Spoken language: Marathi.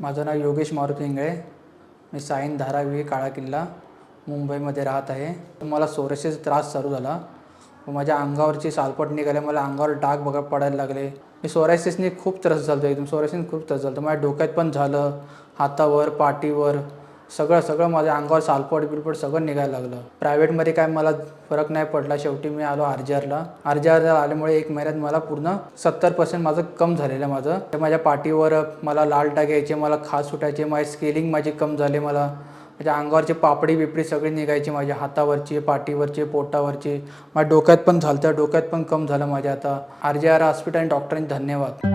माझं नाव योगेश मारुती इंगळे. मी साईन धारावी काळा किल्ला मुंबईमध्ये राहत आहे. मला सोरायसिसचा त्रास चालू झाला. माझ्या अंगावरची सालपट निघाले, मला अंगावर डाग पडायला लागले. मी सोरायसिसने खूप त्रास झालो एकदम. सोरायसिसने खूप त्रास झाला. माझ्या डोक्यात पण झालं, हातावर, पाठीवर सगळं माझ्या अंगावर सालपट सगळं निघायला लागलं. प्रायव्हेटमध्ये काय मला फरक नाही पडला. शेवटी मी आलो RGRला. RGRला आल्यामुळे 1 महिन्यात मला पूर्ण 70% माझं कम झालेलं माझं. तर माझ्या पाठीवर मला लाल डाग यायचे, मला खाज सुटायचे, माझी स्केलिंग माझी कम झाले. मला माझ्या अंगावरची पापडी सगळी निघायची, माझ्या हातावरची, पाठीवरची, पोटावरची. माझ्या डोक्यात पण झालं, त्या डोक्यात पण कम झालं माझ्या. आता RGR हॉस्पिटल आणि डॉक्टरांनी धन्यवाद.